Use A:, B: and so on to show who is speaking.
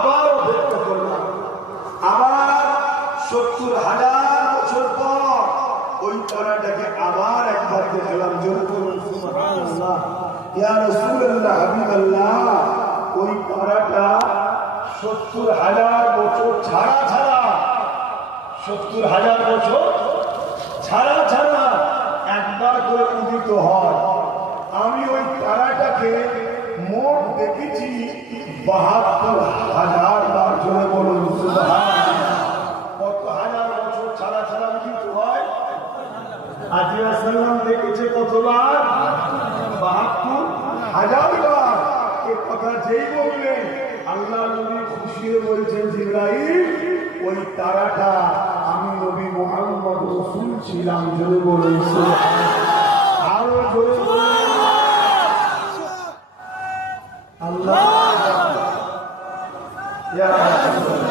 A: আবারও অপেক্ষা করলাম আবার সত্তর হাজার বছর পর ওই তারাটাকে আবার একবার দেখলাম। জোর করুন ওই তারাটা সত্তর হাজার বছর ছাড়া ছাড়া, সত্তর হাজার বছর ছাড়া ছাড়া একবার করে উদিত হয়। আমি ওই তারাটাকে দেখেছি বাহাত্তর হাজার বার জোরে বলুন বাহাত্তর কথা আল্লাহ খুশি ওই তারাটা আমি নবী মোহাম্মদ রসুল ছিলাম, জোরে বলুন। আল্লাহ।